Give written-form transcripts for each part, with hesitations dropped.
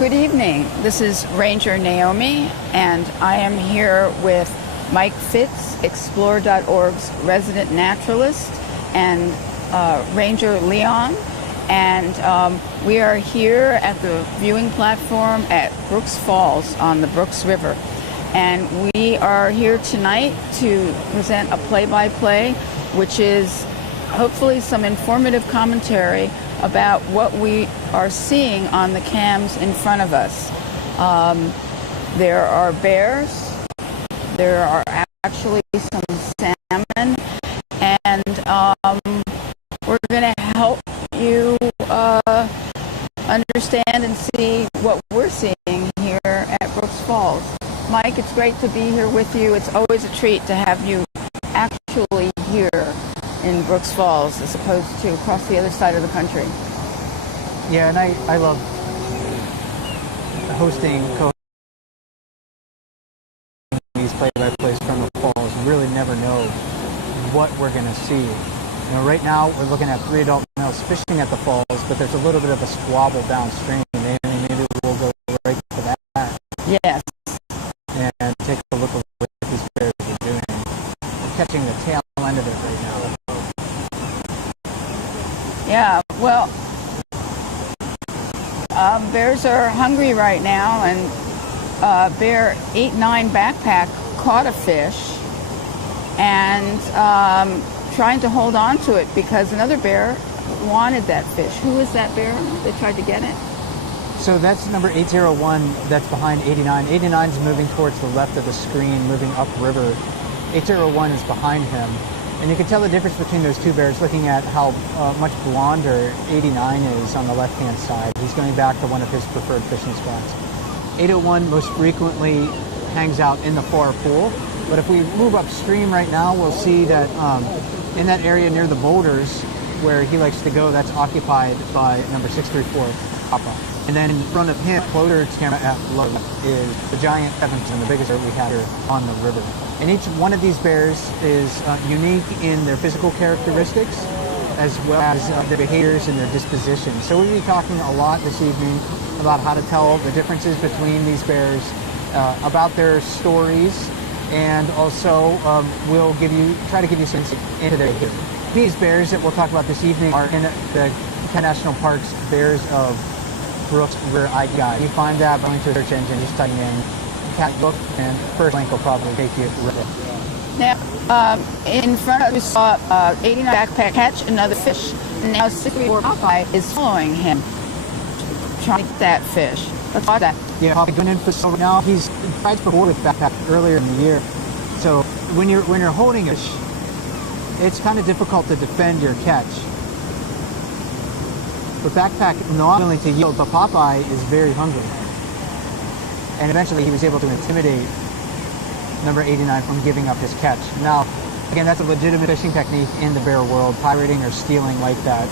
Good evening. This is Ranger Naomi, and I am here with Mike FITZ, Explore.org's resident naturalist, and Ranger Leon. And we are here at the viewing platform at Brooks Falls on the Brooks River. And we are here tonight to present a play-by-play, which is hopefully some informative commentary about what we are seeing on the cams in front of us. There are bears, there are actually some salmon, and we're going to help you understand and see what we're seeing here at Brooks Falls. Mike, it's great to be here with you. It's always a treat to have you actually here in Brooks Falls as opposed to across the other side of the country. Yeah, and I love hosting these play-by-plays from the falls. We really never know what we're going to see. You know, right now we're looking at 3 adult males fishing at the falls, but there's a little bit of a squabble downstream. Maybe we'll go right to that. Yes. And take a look at what these bears are doing. We're catching the tail end of it right now. Yeah, well, bears are hungry right now, and bear 8-9 backpack caught a fish and trying to hold on to it because another bear wanted that fish. Who was that bear that tried to get it? So that's number 801 that's behind 89. 89 is moving towards the left of the screen, moving upriver. 801 is behind him. And you can tell the difference between those two bears looking at how much blonder 89 is on the left-hand side. He's going back to one of his preferred fishing spots. 801 most frequently hangs out in the far pool. But if we move upstream right now, we'll see that in that area near the boulders where he likes to go, that's occupied by number 634, Papa. And then in front of him, closer to camera at low, is the giant Evanston, the biggest bear we have here on the river. And each one of these bears is unique in their physical characteristics as well as their behaviors and their disposition. So we'll be talking a lot this evening about how to tell the differences between these bears, about their stories, and also we'll try to give you some insight into their behavior. These bears that we'll talk about this evening are in the Penn National Park's Bears of Brooks River Guide. You find that by going to a search engine, just typing in cat book, and first link will probably take you right there. Now, in front of us, saw 89 backpack catch another fish, and now 634 Popeye is following him, trying to get that fish. Let's watch that. Yeah, Popeye going in for so now. He's tried before with backpack earlier in the year. So when you're holding a fish, it's kind of difficult to defend your catch. But backpack not willing to yield, but Popeye is very hungry. And eventually he was able to intimidate number 89 from giving up his catch. Now, again, that's a legitimate fishing technique in the bear world, pirating or stealing like that.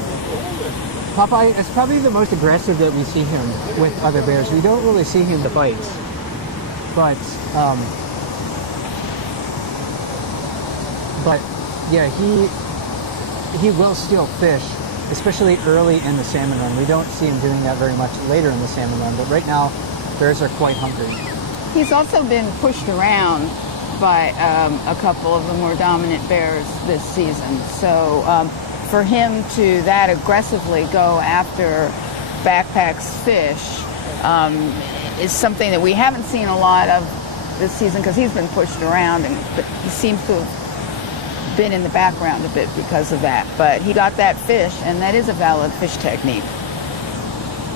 Popeye is probably the most aggressive that we see him with other bears. We don't really see him to bites. But yeah, he will steal fish, especially early in the salmon run. We don't see him doing that very much later in the salmon run, but right now, bears are quite hungry. He's also been pushed around by a couple of the more dominant bears this season. So for him to that aggressively go after backpack's fish is something that we haven't seen a lot of this season because he's been pushed around, but he seems to have been in the background a bit because of that. But he got that fish, and that is a valid fish technique.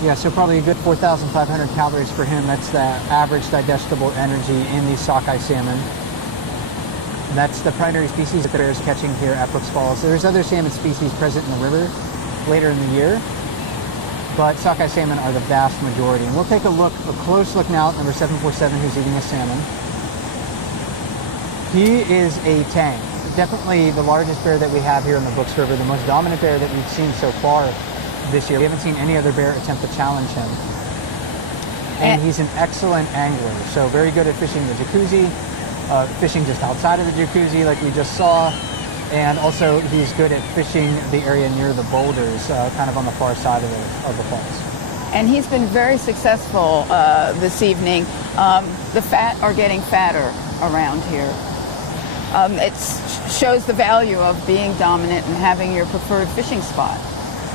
Yeah, so probably a good 4,500 calories for him. That's the average digestible energy in these sockeye salmon. That's the primary species that the bear is catching here at Brooks Falls. There's other salmon species present in the river later in the year, but sockeye salmon are the vast majority. And we'll take a close look now at number 747, who's eating a salmon. He is a tang. Definitely the largest bear that we have here in the Brooks River, the most dominant bear that we've seen so far this year. We haven't seen any other bear attempt to challenge him. And he's an excellent angler, so very good at fishing the jacuzzi, fishing just outside of the jacuzzi like we just saw, and also he's good at fishing the area near the boulders, kind of on the far side of the falls. and he's been very successful this evening. The fat are getting fatter around here. It shows the value of being dominant and having your preferred fishing spot.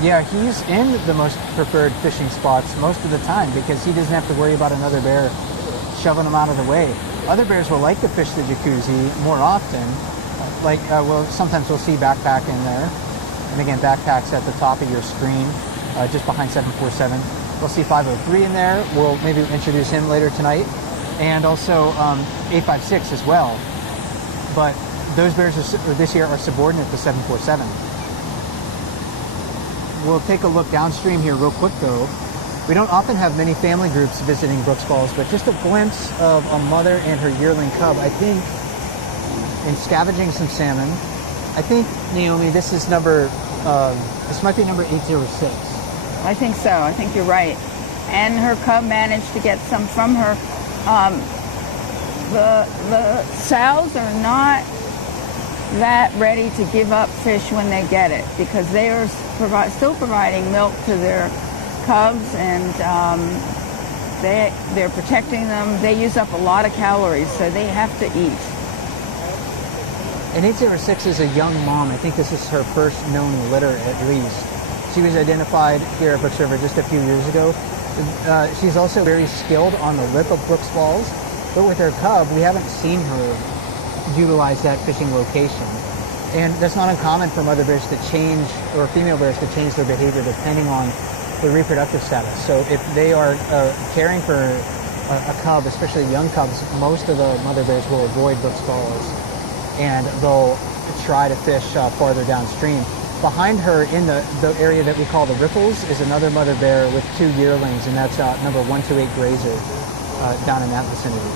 Yeah, he's in the most preferred fishing spots most of the time because he doesn't have to worry about another bear shoving him out of the way. Other bears will like to fish the jacuzzi more often. Sometimes we'll see backpack in there. And again, backpack's at the top of your screen, just behind 747. We'll see 503 in there. We'll maybe introduce him later tonight. And also 856 as well. But those bears this year are subordinate to 747. We'll take a look downstream here real quick though. We don't often have many family groups visiting Brooks Falls, but just a glimpse of a mother and her yearling cub, I think, in scavenging some salmon. I think, Naomi, this is this might be number 806. I think so. I think you're right. And her cub managed to get some from her. The sows are not that ready to give up fish when they get it because they are still providing milk to their cubs, and they're protecting them. They use up a lot of calories, so they have to eat. And 806 is a young mom. I think this is her first known litter at least. She was identified here at Brooks River just a few years ago. She's also very skilled on the lip of Brooks Falls, but with her cub, we haven't seen her utilize that fishing location. And that's not uncommon for mother bears to change, or female bears to change their behavior depending on their reproductive status. So if they are caring for a cub, especially young cubs, most of the mother bears will avoid Brooks Falls and they'll try to fish farther downstream. Behind her in the area that we call the riffles is another mother bear with 2 yearlings, and that's number 128 Grazer down in that vicinity.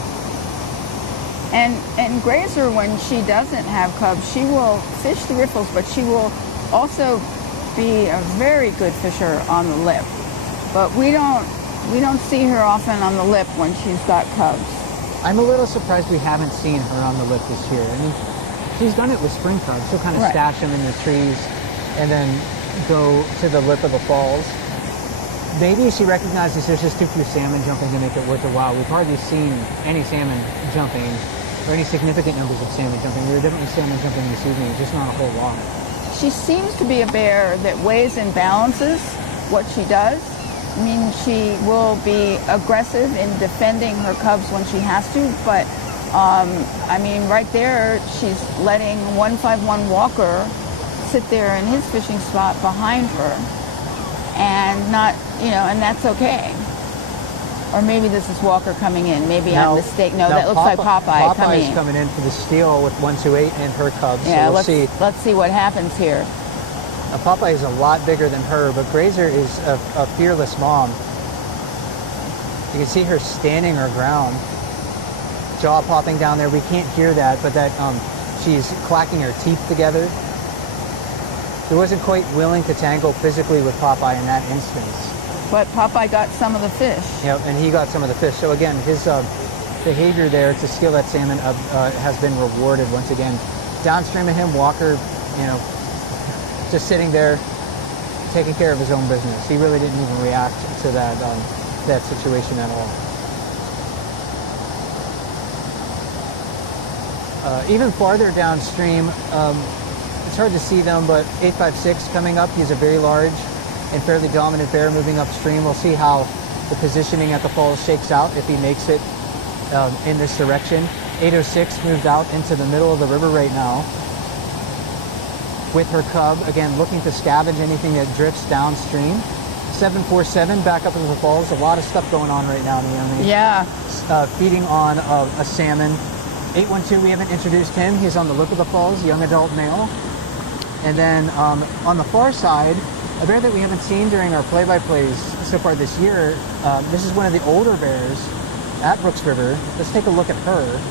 And Grazer, when she doesn't have cubs, she will fish the riffles, but she will also be a very good fisher on the lip. But we don't see her often on the lip when she's got cubs. I'm a little surprised we haven't seen her on the lip this year. I mean, she's done it with spring cubs. She'll kind of stash them in the trees and then go to the lip of the falls. Maybe she recognizes there's just too few salmon jumping to make it worth a while. We've hardly seen any salmon jumping or any significant numbers of salmon jumping. There are definitely salmon jumping this evening, just not a whole lot. She seems to be a bear that weighs and balances what she does. I mean, she will be aggressive in defending her cubs when she has to, but I mean, right there, she's letting 151 Walker sit there in his fishing spot behind her, and not, and that's okay. Or maybe this is Walker coming in. Maybe I'm mistaken. No, that looks like Popeye coming in. Popeye's coming in for the steal with 128 and her cubs. Yeah, so let's see what happens here. Popeye is a lot bigger than her, but Grazer is a fearless mom. You can see her standing her ground, jaw popping down there. We can't hear that, but that she's clacking her teeth together. She wasn't quite willing to tangle physically with Popeye in that instance. But Popeye got some of the fish. Yep, and he got some of the fish. So again, his behavior there to steal that salmon has been rewarded once again. Downstream of him, Walker, just sitting there, taking care of his own business. He really didn't even react to that situation at all. Even farther downstream, it's hard to see them, but 856 coming up, he's a very large and fairly dominant bear moving upstream. We'll see how the positioning at the falls shakes out if he makes it in this direction. 806 moved out into the middle of the river right now with her cub, again looking to scavenge anything that drifts downstream. 747 back up into the falls. A lot of stuff going on right now, Naomi. Yeah. Feeding on a salmon. 812, we haven't introduced him. He's on the lip of the falls, young adult male. And then on the far side, a bear that we haven't seen during our play-by-plays so far this year. This is one of the older bears at Brooks River. Let's take a look at her.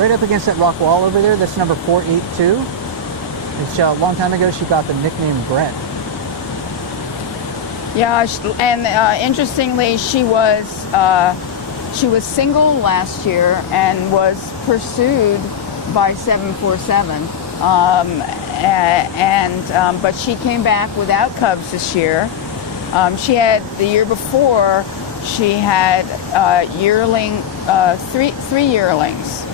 Right up against that rock wall over there, that's number 482. Which a long time ago she got the nickname Brett. Yeah, and interestingly, she was single last year and was pursued by 747. But she came back without cubs this year, She had, the year before, she had three yearlings.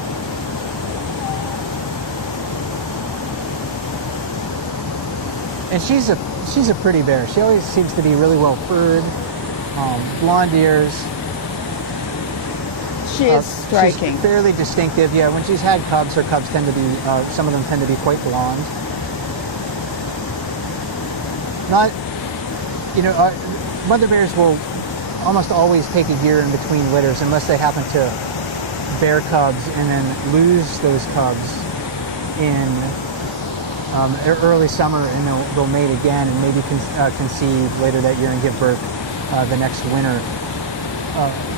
And she's a pretty bear. She always seems to be really well furred, blonde ears. She is striking. She's fairly distinctive. Yeah, when she's had cubs, her cubs tend to be, some of them tend to be quite blonde. Not, mother bears will almost always take a year in between litters unless they happen to bear cubs and then lose those cubs in early summer, and they'll mate again and maybe conceive later that year and give birth the next winter.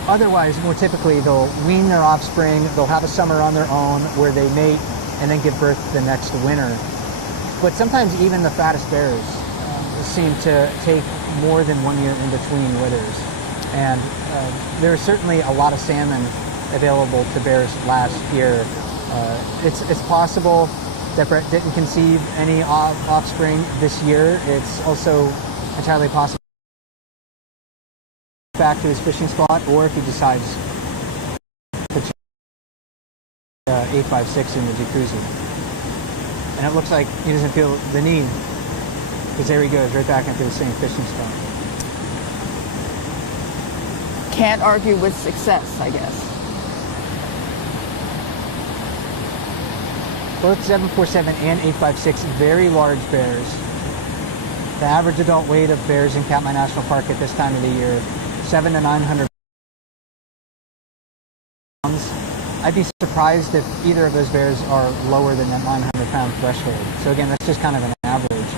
Otherwise, more typically, they'll wean their offspring, they'll have a summer on their own where they mate and then give birth the next winter. But sometimes even the fattest bears seem to take more than 1 year in between litters. And there's certainly a lot of salmon available to bears last year. It's possible that Brett didn't conceive any offspring this year. It's also entirely possible back to his fishing spot, or if he decides to 856 in the jacuzzi. And it looks like he doesn't feel the need, because there he goes, right back into the same fishing spot. Can't argue with success, I guess. Both 747 and 856, very large bears. The average adult weight of bears in Katmai National Park at this time of the year, 700 to 900 pounds. I'd be surprised if either of those bears are lower than that 900-pound threshold. So again, that's just kind of an average.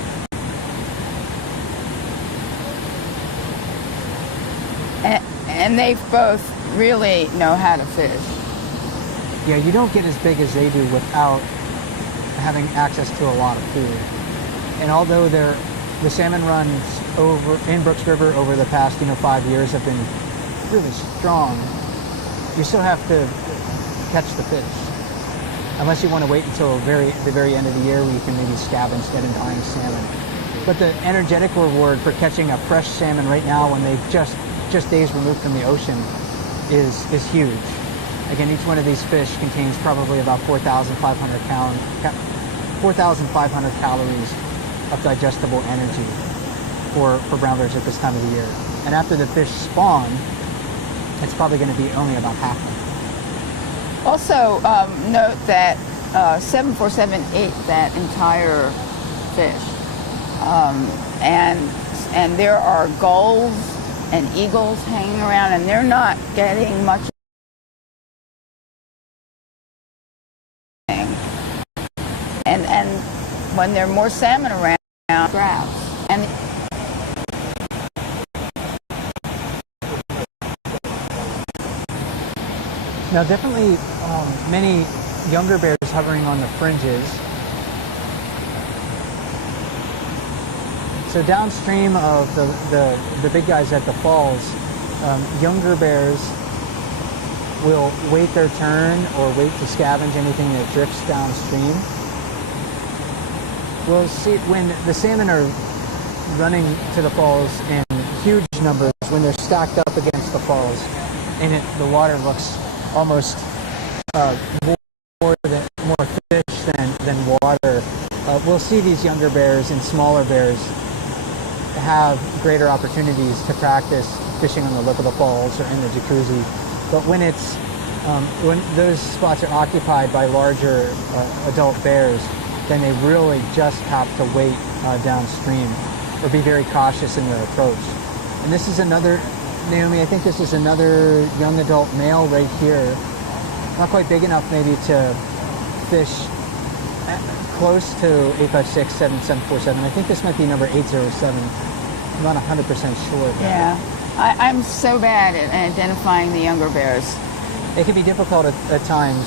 And they both really know how to fish. Yeah, you don't get as big as they do without having access to a lot of food. And although the salmon runs in Brooks River over the past 5 years have been really strong, you still have to catch the fish. Unless you want to wait until the very end of the year where you can maybe scavenge dead and dying salmon. But the energetic reward for catching a fresh salmon right now when they've just days removed from the ocean is huge. Again, each one of these fish contains probably about 4,500 calories of digestible energy for brown bears at this time of the year. And after the fish spawn, it's probably going to be only about half of them. Also, note that 747 ate that entire fish. And there are gulls and eagles hanging around, and they're not getting much. And when there are more salmon around, crabs. And now, definitely many younger bears hovering on the fringes. So downstream of the big guys at the falls, younger bears will wait their turn or wait to scavenge anything that drifts downstream. We'll see when the salmon are running to the falls in huge numbers, when they're stacked up against the falls, and the water looks almost more fish than water. We'll see these younger bears and smaller bears have greater opportunities to practice fishing on the lip of the falls or in the jacuzzi. But when those spots are occupied by larger adult bears, then they really just have to wait downstream or be very cautious in their approach. And this is another, Naomi, I think this is another young adult male right here. Not quite big enough maybe to fish close to 856, 747. I think this might be number 807. I'm not 100% sure. Yeah, I'm so bad at identifying the younger bears. It can be difficult at times.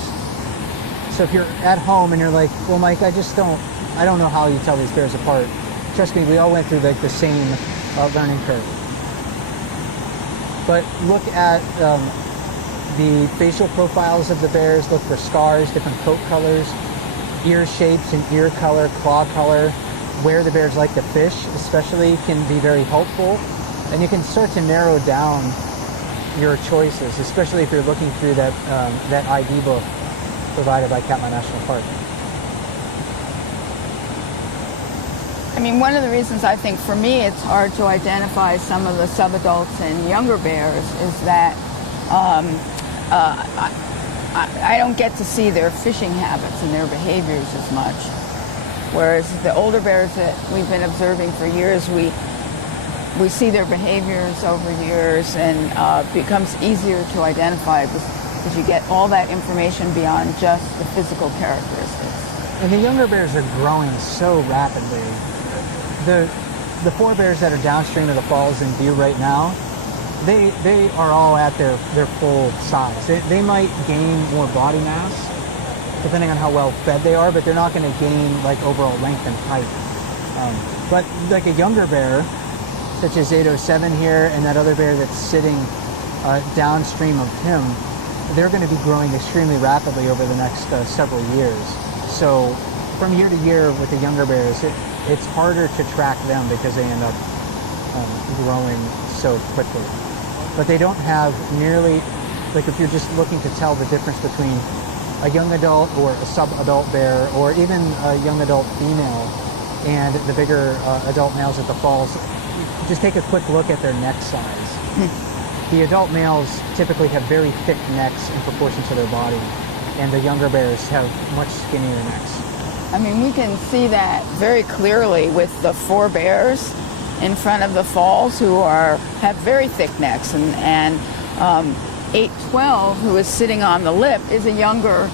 So if you're at home and you're like, well, Mike, I don't know how you tell these bears apart. Trust me, we all went through like the same learning curve. But look at the facial profiles of the bears. Look for scars, different coat colors, ear shapes and ear color, claw color. Where the bears like to fish especially can be very helpful And you can start to narrow down your choices, especially if you're looking through that ID book provided by Katmai National Park. I mean, one of the reasons I think for me it's hard to identify some of the subadults and younger bears is that I don't get to see their fishing habits and their behaviors as much. Whereas the older bears that we've been observing for years, we see their behaviors over years, and it becomes easier to identify because you get all that information beyond just the physical characteristics. And the younger bears are growing so rapidly. The four bears that are downstream of the falls in view right now, they are all at their full size. They might gain more body mass, depending on how well fed they are, but they're not going to gain like overall length and height. But like a younger bear, such as 807 here, and that other bear that's sitting downstream of him, they're going to be growing extremely rapidly over the next several years. So from year to year with the younger bears, it's harder to track them because they end up growing so quickly. But they don't have nearly, like if you're just looking to tell the difference between a young adult or a sub-adult bear, or even a young adult female and the bigger adult males at the falls, just take a quick look at their neck size. The adult males typically have very thick necks in proportion to their body, and the younger bears have much skinnier necks. I mean, we can see that very clearly with the four bears in front of the falls who have very thick necks, and 812, who is sitting on the lip, is a younger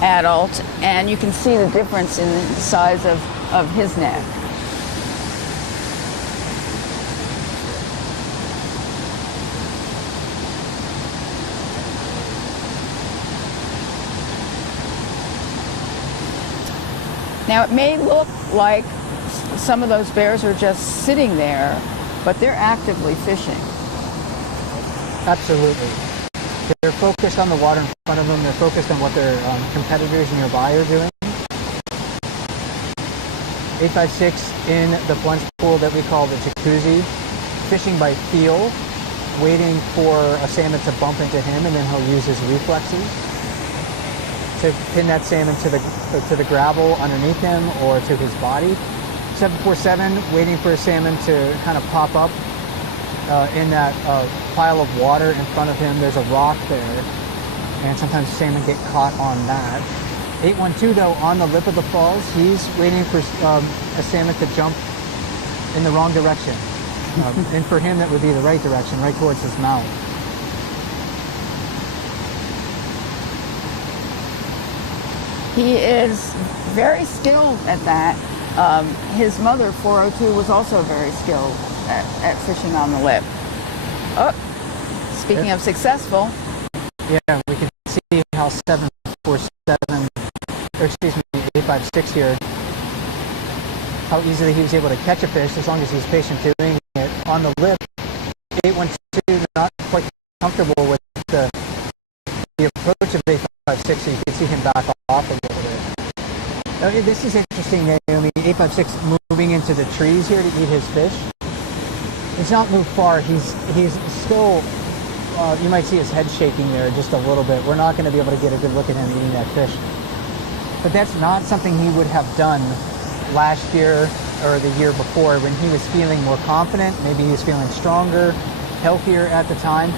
adult, and you can see the difference in the size of his neck. Now, it may look like some of those bears are just sitting there, but they're actively fishing. Absolutely. They're focused on the water in front of them. They're focused on what their competitors nearby are doing. 856 in the plunge pool that we call the jacuzzi, fishing by feel, waiting for a salmon to bump into him, and then he'll use his reflexes to pin that salmon to the gravel underneath him or to his body. 747, waiting for a salmon to kind of pop up in that pile of water in front of him. There's a rock there, and sometimes salmon get caught on that. 812, though, on the lip of the falls, he's waiting for a salmon to jump in the wrong direction. And for him, that would be the right direction, right towards his mouth. He is very skilled at that. His mother, 402, was also very skilled at fishing on the lip. Oh, speaking of successful. Yeah, we can see how 747, or excuse me, 856 here, how easily he was able to catch a fish as long as he's patient doing it. On the lip, 812 not quite comfortable with the approach of 856, so you can see him back off a little bit. Now, this is interesting, Naomi. 856 moving into the trees here to eat his fish. He's not moved far. He's still, you might see his head shaking there just a little bit. We're not going to be able to get a good look at him eating that fish. But that's not something he would have done last year or the year before when he was feeling more confident. Maybe he was feeling stronger, healthier at the time.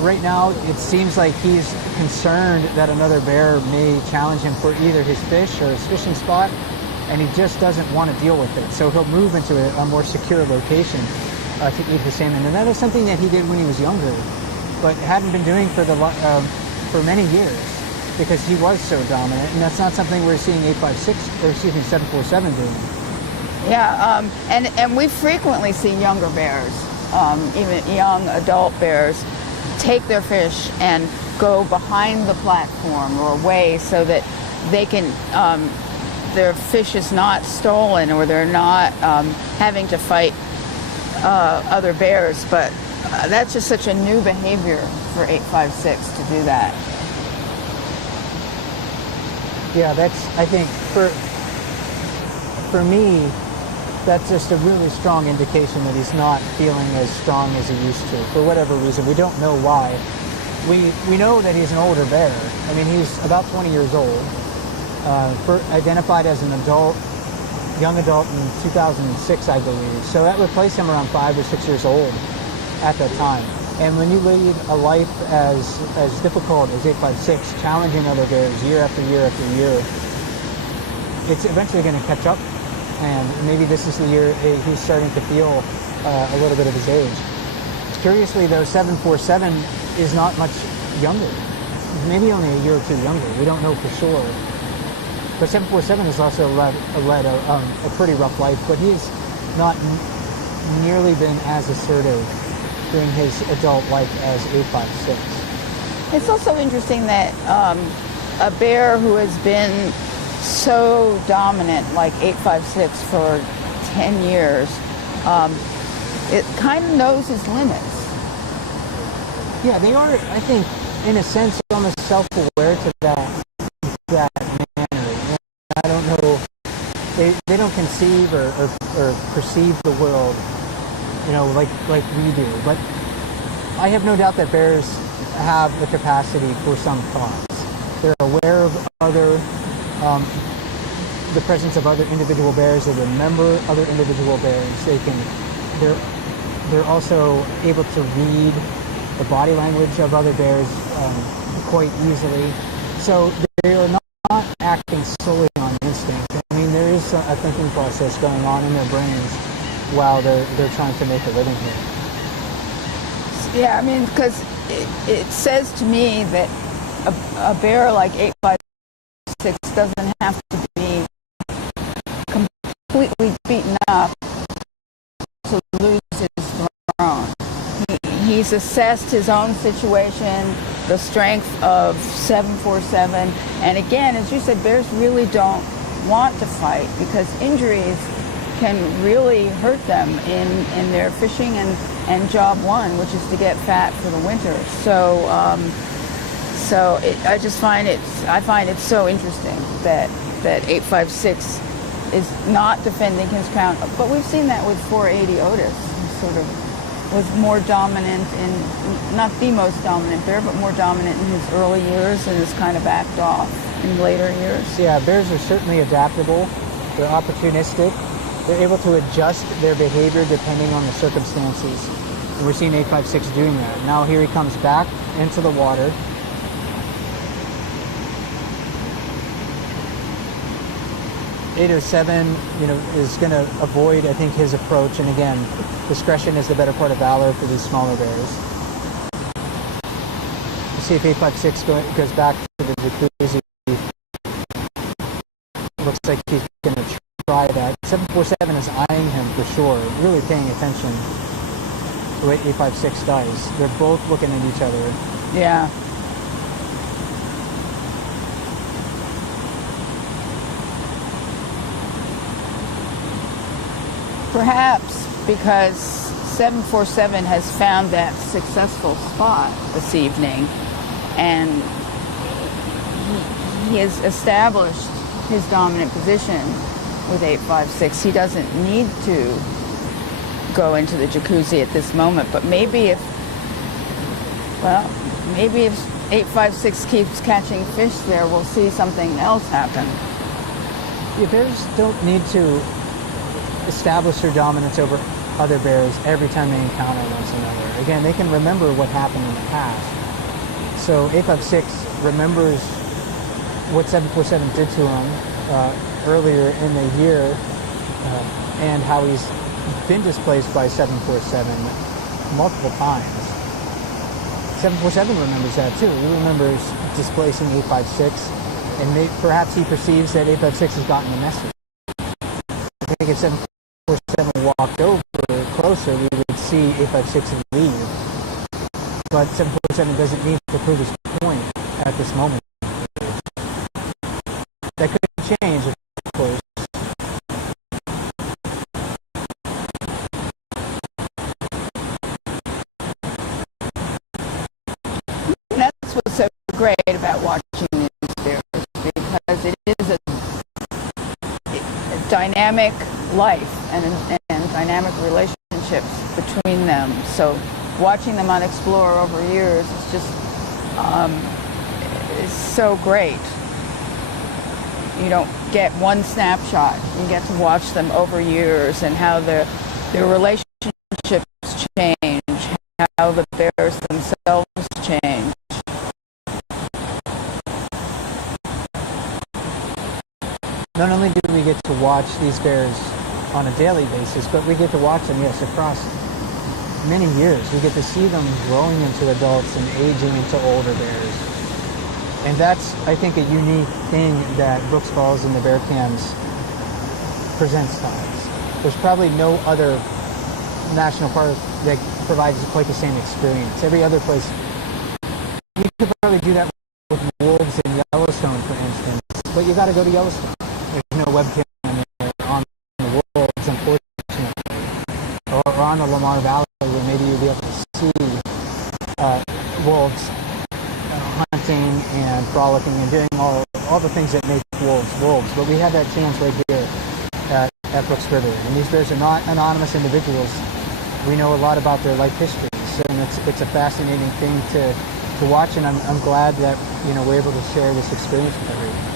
Right now, it seems like he's concerned that another bear may challenge him for either his fish or his fishing spot, and he just doesn't want to deal with it. So he'll move into a more secure location to eat his salmon. And that is something that he did when he was younger, but hadn't been doing for many years because he was so dominant. And that's not something we're seeing 856, or excuse me, 747 doing. Yeah, and we frequently see younger bears, even young adult bears, take their fish and go behind the platform or away so that they can, their fish is not stolen, or they're not having to fight other bears. But that's just such a new behavior for 856 to do that. Yeah, that's, I think, for me, that's just a really strong indication that he's not feeling as strong as he used to, for whatever reason. We don't know why. We know that he's an older bear. I mean, he's about 20 years old. Identified as an adult, young adult in 2006, I believe. So that would place him around 5 or 6 years old at that time. And when you lead a life as difficult as 856, challenging other bears year after year after year, it's eventually going to catch up. And maybe this is the year he's starting to feel a little bit of his age. Curiously, though, 747 is not much younger. Maybe only a year or two younger. We don't know for sure. But 747 has also led a pretty rough life, but he's not nearly been as assertive during his adult life as 856. It's also interesting that a bear who has been so dominant, like 856, for 10 years, it kind of knows his limits. Yeah, they are, I think, in a sense, almost self-aware to that manner. And I don't know, they don't conceive or perceive the world, you know, like we do. But I have no doubt that bears have the capacity for some thoughts. They're aware of the presence of other individual bears. They remember other individual bears. They're also able to read the body language of other bears quite easily. So they are not acting solely on instinct. I mean, there is a thinking process going on in their brains while they're trying to make a living here. Yeah, I mean, because it says to me that a bear like 856 doesn't have to be completely beaten up to lose his throne. He's assessed his own situation, the strength of 747, and again, as you said, bears really don't want to fight because injuries can really hurt them in their fishing and job one, which is to get fat for the winter. So I find it so interesting that 856 is not defending his crown, but we've seen that with 480 Otis. He sort of was more dominant not the most dominant bear, but more dominant in his early years and has kind of backed off in later years. Yeah, bears are certainly adaptable. They're opportunistic. They're able to adjust their behavior depending on the circumstances. And we're seeing 856 doing that. Now here he comes back into the water. .807, is going to avoid, I think, his approach. And again, discretion is the better part of valor for these smaller bears. We'll see if 856 goes back to the jacuzzi. Looks like he's going to try that. 747 is eyeing him for sure, really paying attention to what 856 does. They're both looking at each other. Yeah. Perhaps because 747 has found that successful spot this evening, and he has established his dominant position with 856. He doesn't need to go into the jacuzzi at this moment, but maybe if 856 keeps catching fish there, we'll see something else happen. Yeah, bears don't need to establish their dominance over other bears every time they encounter one another. Again, they can remember what happened in the past. So 856 remembers what 747 did to him earlier in the year and how he's been displaced by 747 multiple times. 747 remembers that too. He remembers displacing 856, and perhaps he perceives that 856 has gotten the message. I think if 747 walked over closer, we would see 856 leave. But 747 doesn't need to prove his point at this moment. That could change, of course. That's what's so great about watching these bears, because it is a dynamic life. and dynamic relationships between them. So watching them on Explore over years is just is so great. You don't get one snapshot. You get to watch them over years and how their relationships change, how the bears themselves change. Not only do we get to watch these bears on a daily basis, but we get to watch them, yes, across many years. We get to see them growing into adults and aging into older bears. And that's, I think, a unique thing that Brooks Falls and the Bear Cams presents to us. There's probably no other national park that provides quite the same experience. Every other place, you could probably do that with wolves in Yellowstone, for instance, but you got to go to Yellowstone. There's no webcam on the wolves, unfortunately, or on the Lamar Valley, where maybe you'll be able to see wolves hunting and frolicking and doing all the things that make wolves wolves. But we have that chance right here at Brooks River. And these bears are not anonymous individuals. We know a lot about their life histories, and it's a fascinating thing to watch. And I'm glad that we're able to share this experience with everyone.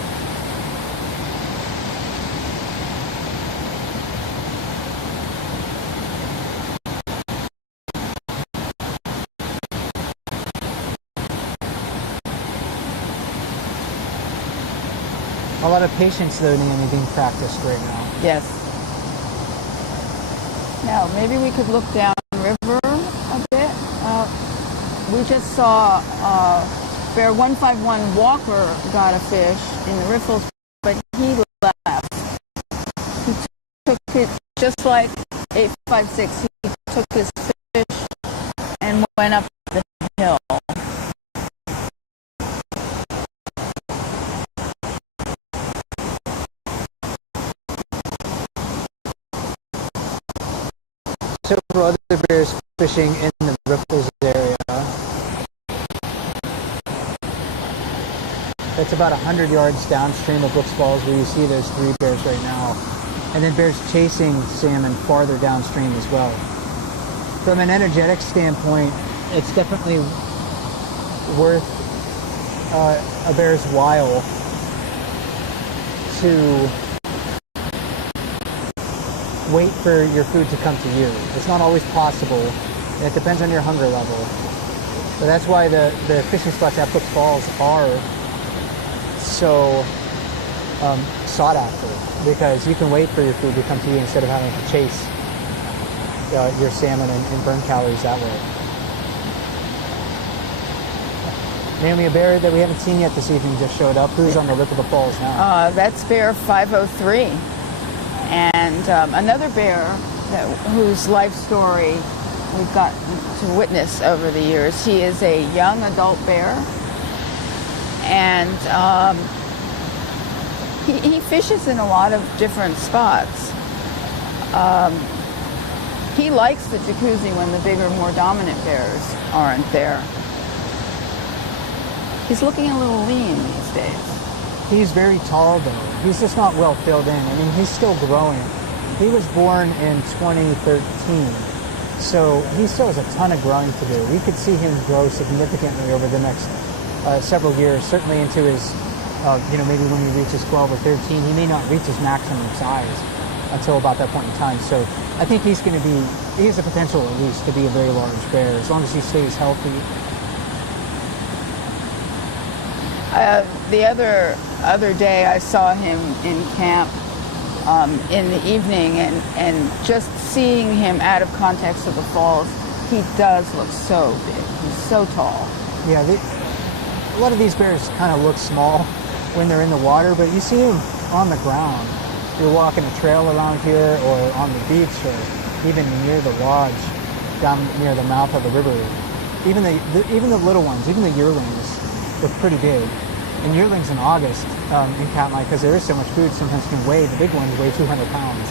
A lot of patience, though, Naomi, being practiced right now. Yes. Now, maybe we could look downriver a bit. We just saw Bear 151 Walker got a fish in the riffles, but he left. He took it just like 856. He took his fish and went up the hill. Several other bears fishing in the riffles area. That's about 100 yards downstream of Brooks Falls, where you see those three bears right now. And then bears chasing salmon farther downstream as well. From an energetic standpoint, it's definitely worth a bear's while to wait for your food to come to you. It's not always possible. It depends on your hunger level. But that's why the fishing spots at Brooks Falls are so sought after, because you can wait for your food to come to you instead of having to chase your salmon and burn calories that way. Naomi, a bear that we haven't seen yet this evening just showed up. Who's on the lip of the falls now? That's Bear 503. And another bear whose life story we've gotten to witness over the years. He is a young adult bear, and he fishes in a lot of different spots. He likes the jacuzzi when the bigger, more dominant bears aren't there. He's looking a little lean these days. He's very tall, though. He's just not well filled in. I mean, he's still growing. He was born in 2013, so he still has a ton of growing to do. We could see him grow significantly over the next several years, certainly into his, maybe when he reaches 12 or 13. He may not reach his maximum size until about that point in time. So I think he has the potential, at least, to be a very large bear, as long as he stays healthy. The other day I saw him in camp in the evening, and just seeing him out of context of the falls, he does look so big. He's so tall. Yeah, a lot of these bears kind of look small when they're in the water, but you see them on the ground. You're walking a trail around here or on the beach or even near the lodge down near the mouth of the river. Even the little ones, even the yearlings, look pretty big. And yearlings in August in Katmai, because there is so much food, sometimes can weigh, the big ones weigh 200 pounds.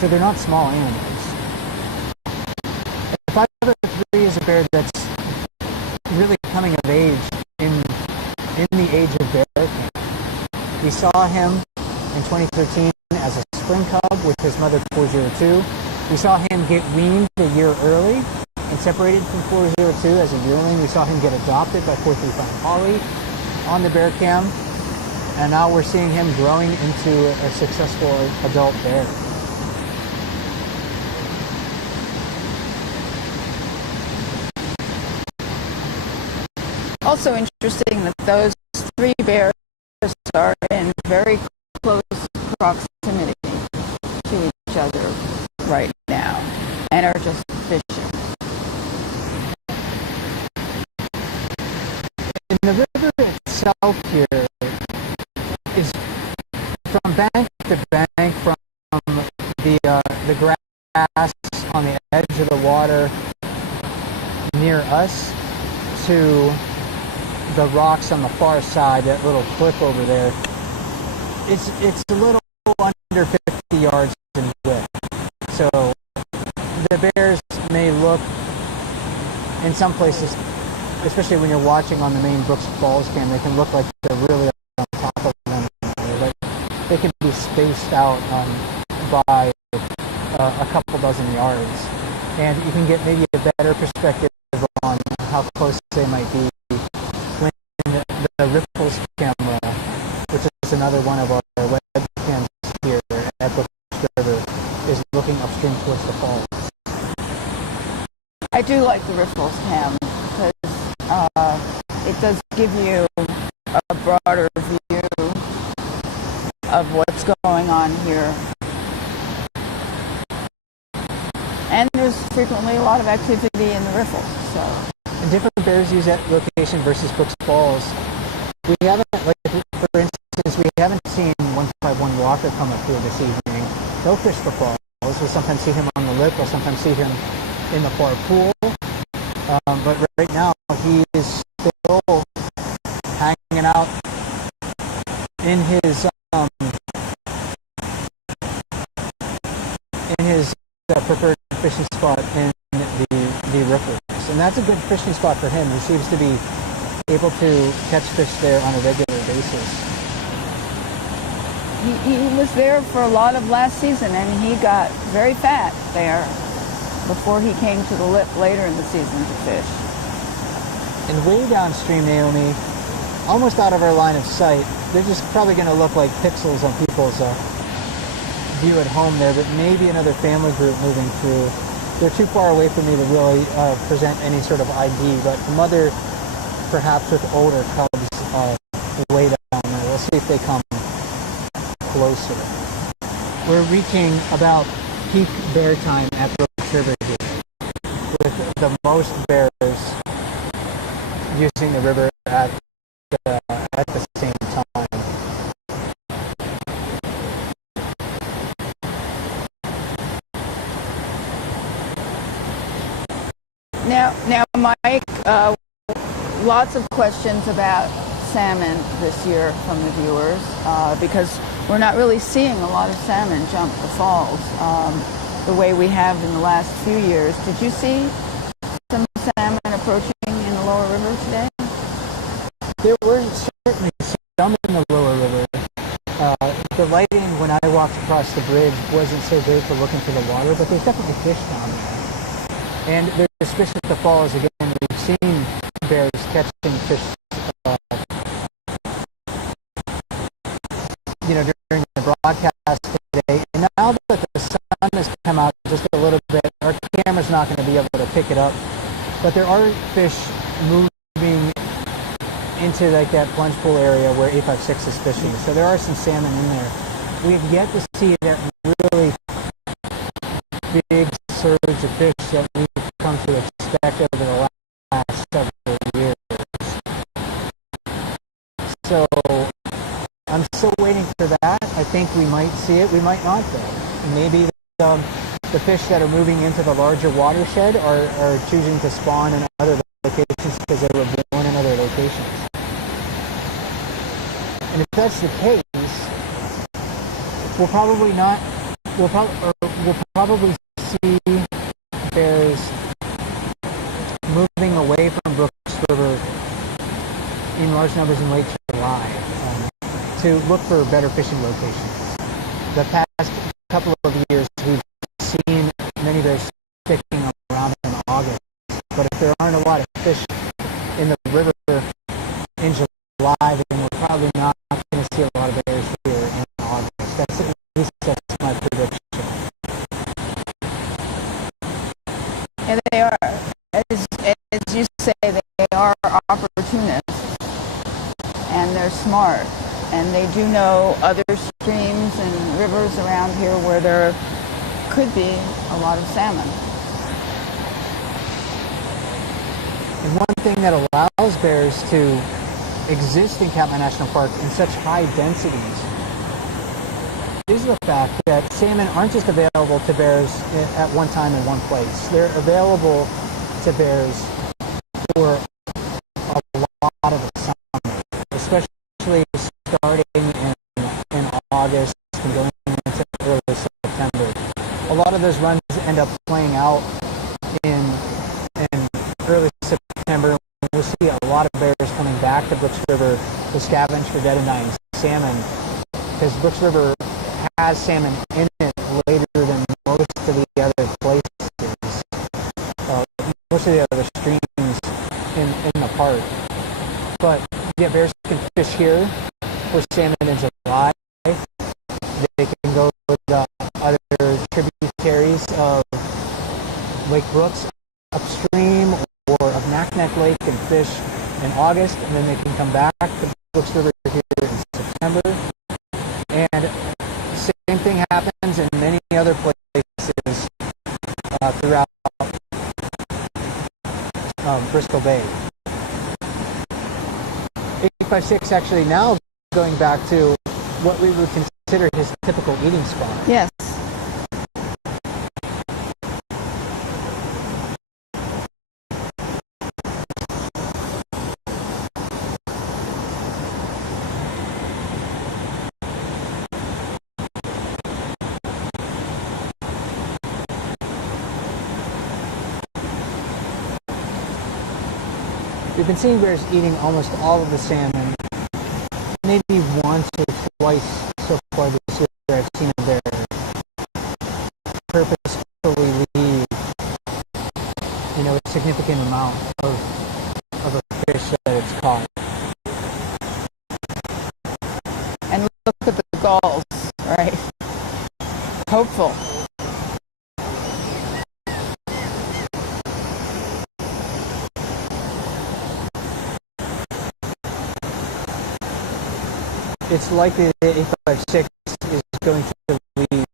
So they're not small animals. The 503 is a bear that's really coming of age in the age of bear camp. We saw him in 2013 as a spring cub with his mother 402. We saw him get weaned a year early and separated from 402 as a yearling. We saw him get adopted by 435 Holly on the bear cam. And now we're seeing him growing into a successful adult bear. Also interesting that those three bears are in very close proximity to each other right now and are just fishing. And the river itself here is from bank to bank, from the grass on the edge of the water near us to the rocks on the far side, that little cliff over there. It's a little under 50 yards in width. So the bears may look, in some places, especially when you're watching on the main Brooks Falls cam, they can look like they're really on top of them. But they can be spaced out by a couple dozen yards. And you can get maybe a better perspective on how close they might be when the Ripples camera, which is another one of our webcams here at Brooks River, is looking upstream towards the falls. I do like the Ripples cam because it does give you a broader view of what's going on here. And there's frequently a lot of activity in the riffles. So. And different bears use that location versus Brooks Falls. We haven't, like, for instance, we haven't seen 151 Walker come up here this evening. He'll fish the falls. We'll sometimes see him on the lip. We'll sometimes see him in the far pool. But right now, he is still hanging out in his preferred fishing spot in the riffles. And that's a good fishing spot for him. He seems to be able to catch fish there on a regular basis. He was there for a lot of last season, and he got very fat there before he came to the lip later in the season to fish. And way downstream, Naomi, almost out of our line of sight, they're just probably going to look like pixels on people's view at home there, but maybe another family group moving through. They're too far away for me to really present any sort of ID, but the mother, perhaps with older cubs, are way down there. We'll see if they come closer. We're reaching about peak bear time at Brooks River here, with the most bears using the river at the same time. Now, Mike, lots of questions about salmon this year from the viewers because we're not really seeing a lot of salmon jump the falls the way we have in the last few years. Did you see some salmon approaching in the lower river today? There were certainly some in the lower river. The lighting when I walked across the bridge wasn't so great for looking for the water, but there's definitely fish down there. And there's fish at the falls. Again, we've seen bears catching fish during the broadcast today. And now that the sun has come out just a little bit, our camera's not going to be able to pick it up. But there are fish moving into like that plunge pool area where 856 is fishing. So there are some salmon in there. We've yet to see that really big surge of fish that we've come to expect over the last several years. So I'm still waiting for that. I think we might see it. We might not, though. Maybe the fish that are moving into the larger watershed are choosing to spawn in other locations because they were born in other locations. And if that's the case, we'll probably see bears moving away from Brooks River in large numbers in late July to look for better fishing locations. the past couple of years, we've seen many bears sticking around in August. But if there aren't a lot of fish in the river in July, then we're probably not going to see a lot of bears here in August. At least that's my prediction. And they are, as you say, they are opportunists, and they're smart, and they do know other streams and rivers around here where there could be a lot of salmon. And one thing that allows bears to exist in Katmai National Park in such high densities is the fact that salmon aren't just available to bears at one time in one place. They're available to bears for a lot of the summer, especially starting in August and going into early September. A lot of those runs end up playing out in early September. We'll see a lot of bears coming back to Brooks River to scavenge for dead and dying salmon, because Brooks River has salmon in it later than most of the other places, most of the other streams in the park. But yeah, bears can fish here for salmon in July. They can go to the other tributaries of Lake Brooks upstream or of Naknek Lake and fish in August, and then they can come back to Brooks River here in September. And the same thing happens in many other places throughout Bristol Bay. 856 actually now going back to what we would consider his typical eating spot. Yes. We've been seeing bears eating almost all of the salmon. Maybe once or twice so far this year I've seen a bear purposefully leave, a significant amount of a fish that it's caught. And look at the gulls, right? Hopeful. It's likely that 856 is going to leave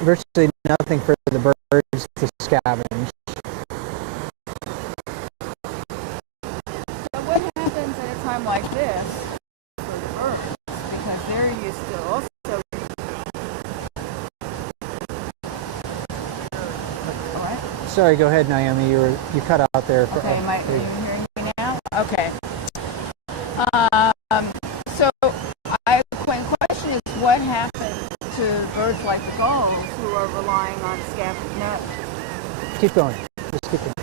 virtually nothing for the birds to scavenge. So what happens at a time like this for the birds? Because they're used to also... All right. Sorry, go ahead, Naomi. You cut out there. Okay, are you hearing me now? Okay. So my question is, what happens to birds like the gulls who are relying on scavenging? No. Keep going. Just keep going.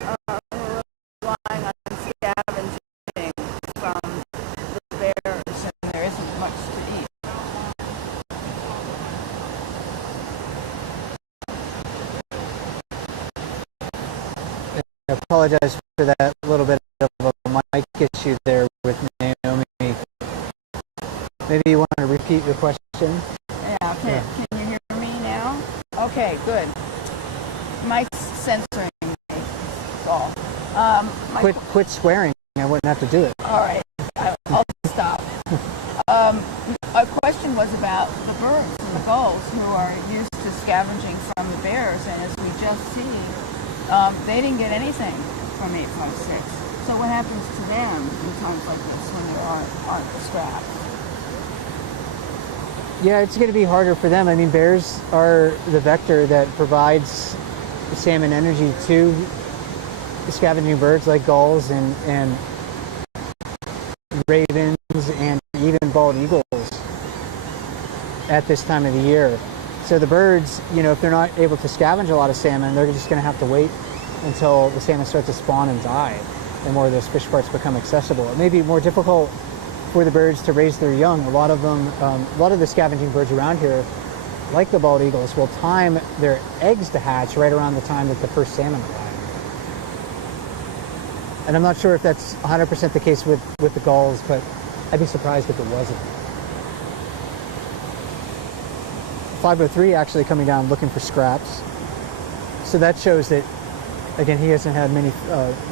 Who are relying on scavenging from the bears, and there isn't much to eat. I apologize for that little bit of a mic issue there with Naomi. Maybe you want to repeat your question? Yeah, can you hear me now? Okay, good. Mike's censoring me. That's all. Quit swearing. I wouldn't have to do it. All right, I'll stop. A question was about the birds and the gulls who are used to scavenging from the bears, and as we just see, they didn't get anything from 856. So what happens to them in times like this when there aren't scraps? Yeah, it's going to be harder for them. I mean, bears are the vector that provides salmon energy to scavenging birds like gulls and ravens and even bald eagles at this time of the year. So the birds, if they're not able to scavenge a lot of salmon, they're just going to have to wait until the salmon start to spawn and die and more of those fish parts become accessible. It may be more difficult for the birds to raise their young. A lot of the scavenging birds around here, like the bald eagles, will time their eggs to hatch right around the time that the first salmon arrive. And I'm not sure if that's 100% the case with the gulls, but I'd be surprised if it wasn't. 503 actually coming down looking for scraps. So that shows that, again, he hasn't had many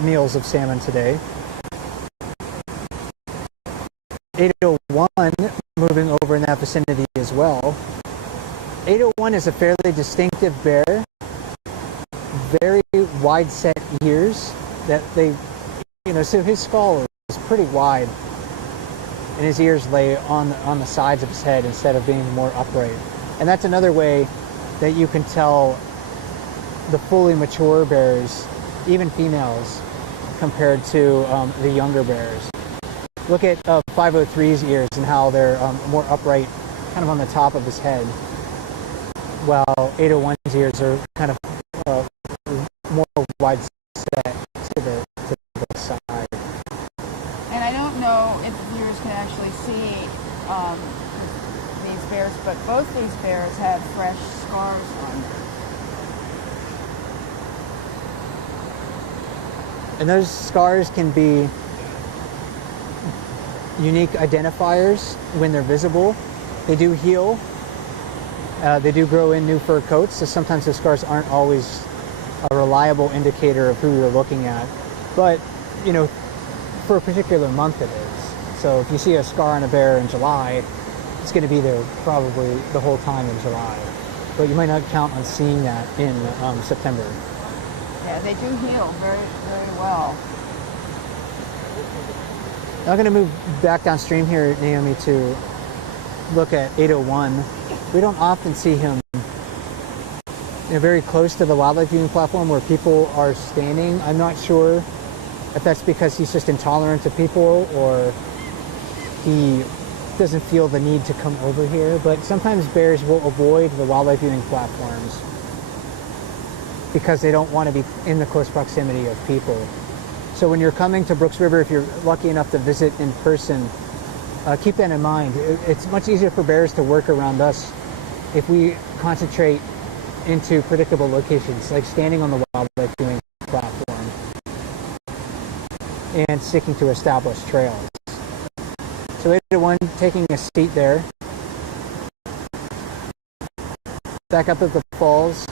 meals of salmon today. 801 moving over in that vicinity as well. 801 is a fairly distinctive bear. Very wide set ears that they, so his skull is pretty wide and his ears lay on the sides of his head instead of being more upright. And that's another way that you can tell the fully mature bears, even females, compared to the younger bears. Look at 503's ears and how they're more upright, kind of on the top of his head, while 801's ears are kind of more wide set to the side. And I don't know if the viewers can actually see these bears, but both these bears have fresh scars on them. And those scars can be unique identifiers when they're visible. They do heal. They do grow in new fur coats, so sometimes the scars aren't always a reliable indicator of who you're looking at. But, for a particular month it is. So if you see a scar on a bear in July, it's going to be there probably the whole time in July. But you might not count on seeing that in September. Yeah, they do heal very, very well. I'm going to move back downstream here, Naomi, to look at 801. We don't often see him very close to the wildlife viewing platform where people are standing. I'm not sure if that's because he's just intolerant to people or he doesn't feel the need to come over here. But sometimes bears will avoid the wildlife viewing platforms because they don't want to be in the close proximity of people. So when you're coming to Brooks River, if you're lucky enough to visit in person, keep that in mind. It's much easier for bears to work around us if we concentrate into predictable locations, like standing on the wildlife viewing platform and sticking to established trails. So 801 taking a seat there. Back up at the falls.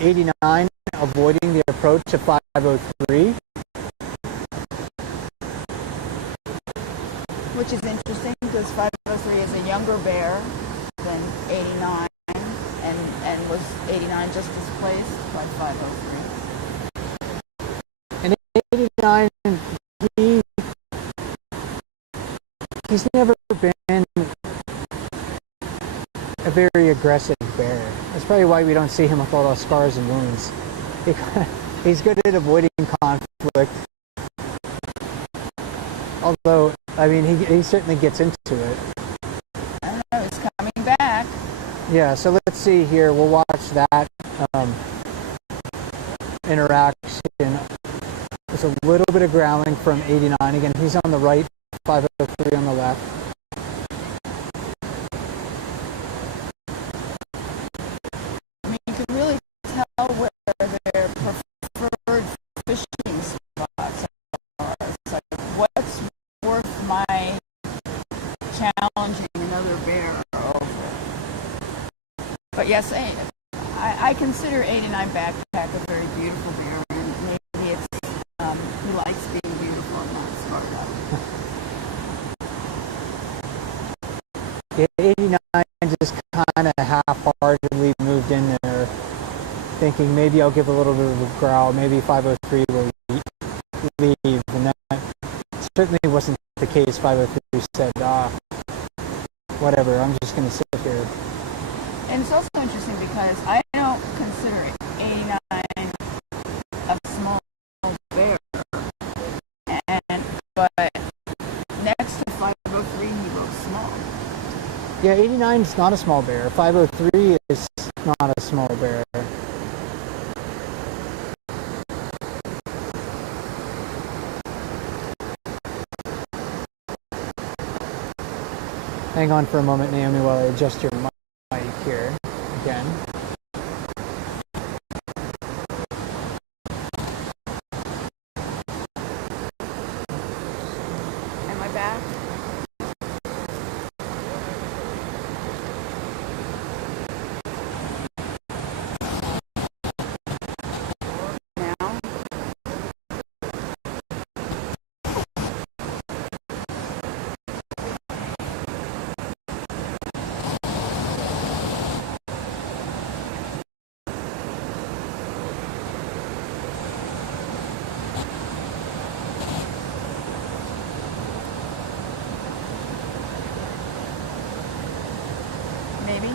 89 avoiding the approach of 503. Which is interesting because 503 is a younger bear than 89, and was 89 just displaced by 503. And 89, he's never been a very aggressive bear. That's probably why we don't see him with all those scars and wounds. He's good at avoiding conflict. Although, I mean, he certainly gets into it. I don't know, he's coming back. Yeah, so let's see here. We'll watch that interaction. There's a little bit of growling from 89. Again, he's on the right, 503 on the left. I mean, you can really tell where their preferred fishing spots are. It's like, what's worth my challenging another bear over? But yes, I consider 89 backpack a very beautiful bear. Maybe it's he likes being beautiful and not scarred up. Yeah, 89 just kind of half-heartedly moved in there, thinking maybe I'll give a little bit of a growl, maybe 503 will leave, and that certainly wasn't the case. 503 said, whatever, I'm just going to sit here. And it's also interesting because I don't consider 89 a small bear, but next to 503 he looks small. Yeah, 89 is not a small bear. 503 is not a small bear. Hang on for a moment, Naomi, while I adjust your mic here again. Am I back? Now? Maybe?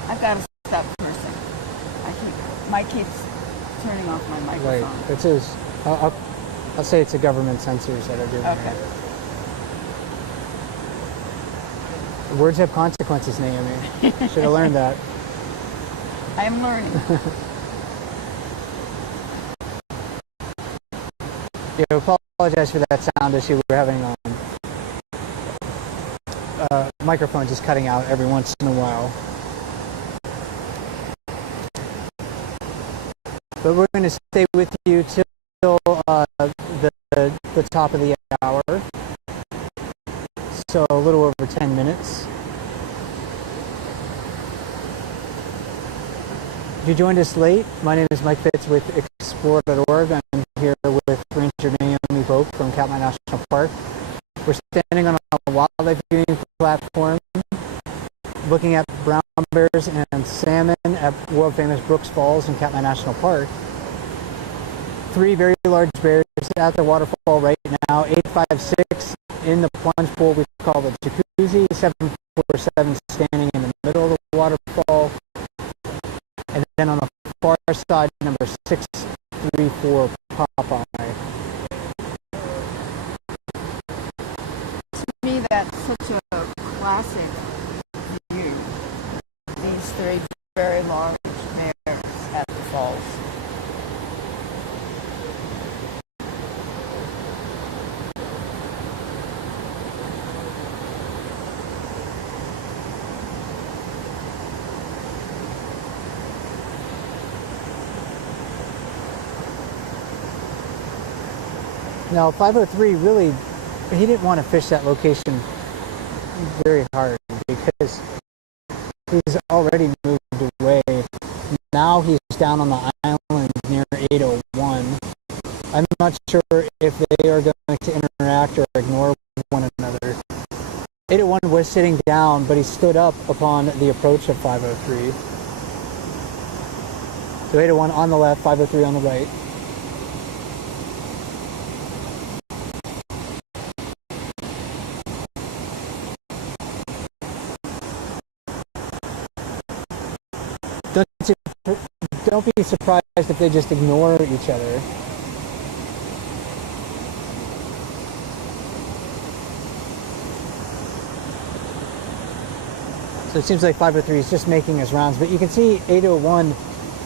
I've got to stop cursing. Mike keeps turning off my microphone. Right. It is. I'll say it's the government censors that are doing Okay. it. Words have consequences, Naomi. Should have learned that. I am learning. Yeah, apologize for that sound issue we're having on. Microphone just cutting out every once in a while. But we're going to stay with you till the top of the hour. So a little over 10 minutes. If you joined us late, my name is Mike FITZ with Explore.org. I'm here with Ranger Naomi Boak from Katmai National Park. We're standing on a wildlife viewing platform looking at brown bears and salmon at world famous Brooks Falls in Katmai National Park. 3 very large bears at the waterfall right now, 856 in the plunge pool we call the jacuzzi, 747 standing in the middle of the waterfall, and then on the far side number 634 Popeye. To me, that's such a classic view. These 3 very large bears at the falls. Now 503 really, he didn't want to fish that location very hard because he's already moved away. Now he's down on the island near 801. I'm not sure if they are going to interact or ignore one another. 801 was sitting down, but he stood up upon the approach of 503. So 801 on the left, 503 on the right. Don't be surprised if they just ignore each other. So it seems like 503 is just making his rounds, but you can see 801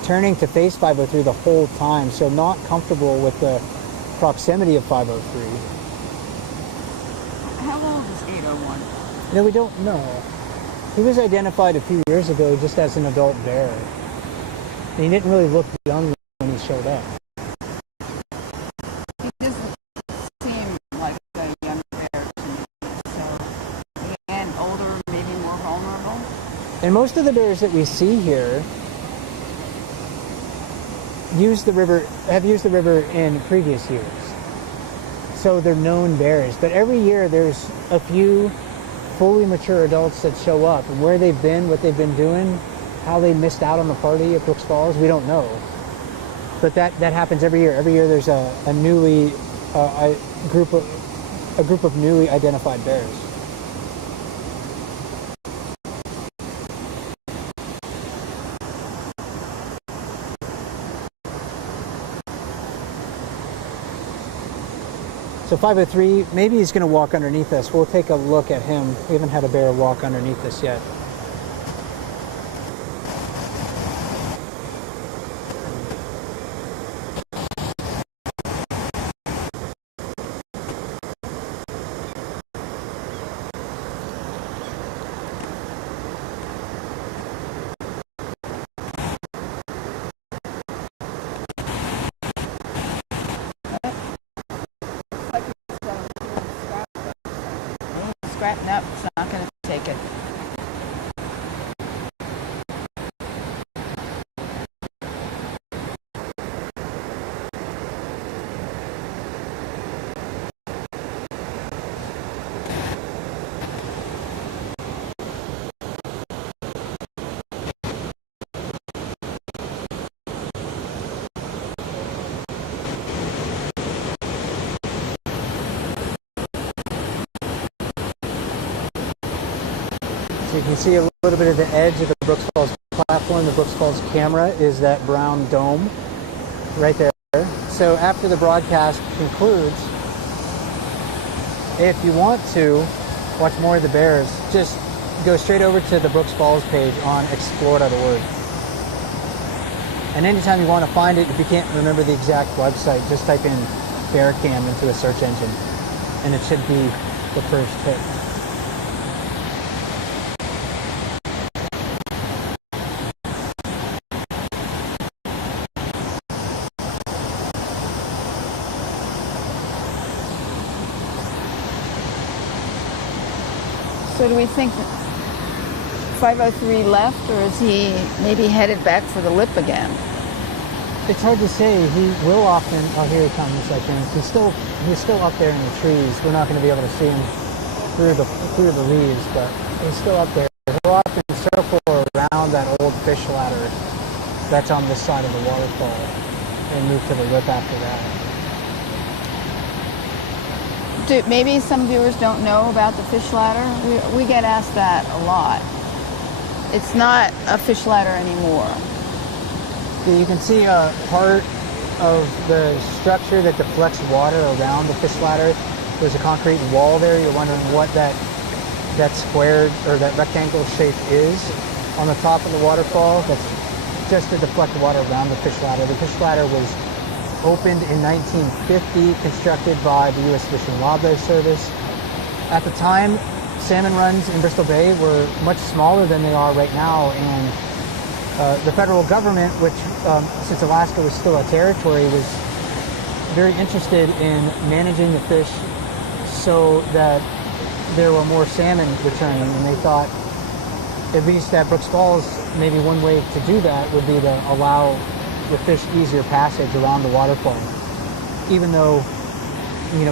turning to face 503 the whole time, so not comfortable with the proximity of 503. How old is 801? No, we don't know. He was identified a few years ago just as an adult bear. And he didn't really look young when he showed up. He doesn't seem like a young bear to me. So, again, older, maybe more vulnerable. And most of the bears that we see here have used the river in previous years. So they're known bears. But every year there's a few fully mature adults that show up, and where they've been, what they've been doing, how they missed out on the party at Brooks Falls, we don't know. But that happens every year. Every year there's a group of newly identified bears. So 503, maybe he's going to walk underneath us. We'll take a look at him. We haven't had a bear walk underneath us yet. scratch. Nope, it's not going to take it. So you can see a little bit of the edge of the Brooks Falls platform. The Brooks Falls camera is that brown dome right there. So after the broadcast concludes, if you want to watch more of the bears, just go straight over to the Brooks Falls page on explore.org. And anytime you want to find it, if you can't remember the exact website, just type in bear cam into a search engine and it should be the first hit. So do we think 503 left, or is he maybe headed back for the lip again? It's hard to say. He will often. Oh, here he comes. I think he's still up there in the trees. We're not going to be able to see him through the leaves, but he's still up there. He'll often circle around that old fish ladder that's on this side of the waterfall and move to the lip after that. Maybe some viewers don't know about the fish ladder. We get asked that a lot. It's not a fish ladder anymore. You can see a part of the structure that deflects water around the fish ladder. There's a concrete wall there. You're wondering what that square or that rectangle shape is on the top of the waterfall. That's just to deflect the water around the fish ladder. The fish ladder was opened in 1950, constructed by the U.S. Fish and Wildlife Service. At the time, salmon runs in Bristol Bay were much smaller than they are right now, and the federal government, which since Alaska was still a territory, was very interested in managing the fish so that there were more salmon returning, and they thought, at least at Brooks Falls, maybe one way to do that would be to allow the fish easier passage around the waterfall. Even though,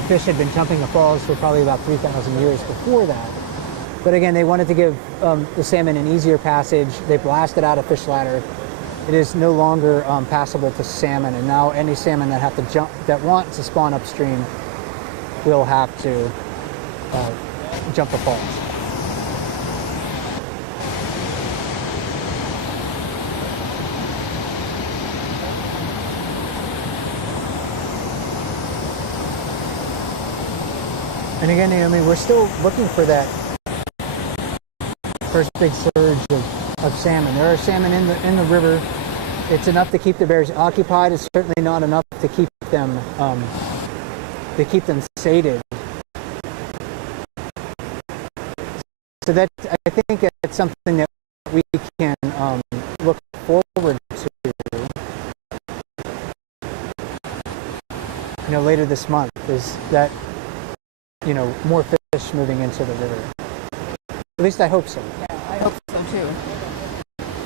fish had been jumping the falls for probably about 3,000 years before that. But again, they wanted to give the salmon an easier passage. They blasted out a fish ladder. It is no longer passable to salmon, and now any salmon that want to spawn upstream will have to jump the falls. And again, Naomi, we're still looking for that first big surge of salmon. There are salmon in the river. It's enough to keep the bears occupied. It's certainly not enough to keep them sated. So that, I think, it's something that we can look forward to. Later this month is that. More fish moving into the river. At least I hope so. Yeah, I hope so too.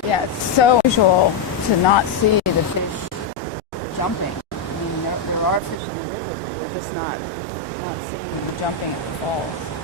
Yeah, it's so unusual to not see the fish jumping. I mean, there are fish in the river, but we're just not seeing them jumping at the falls.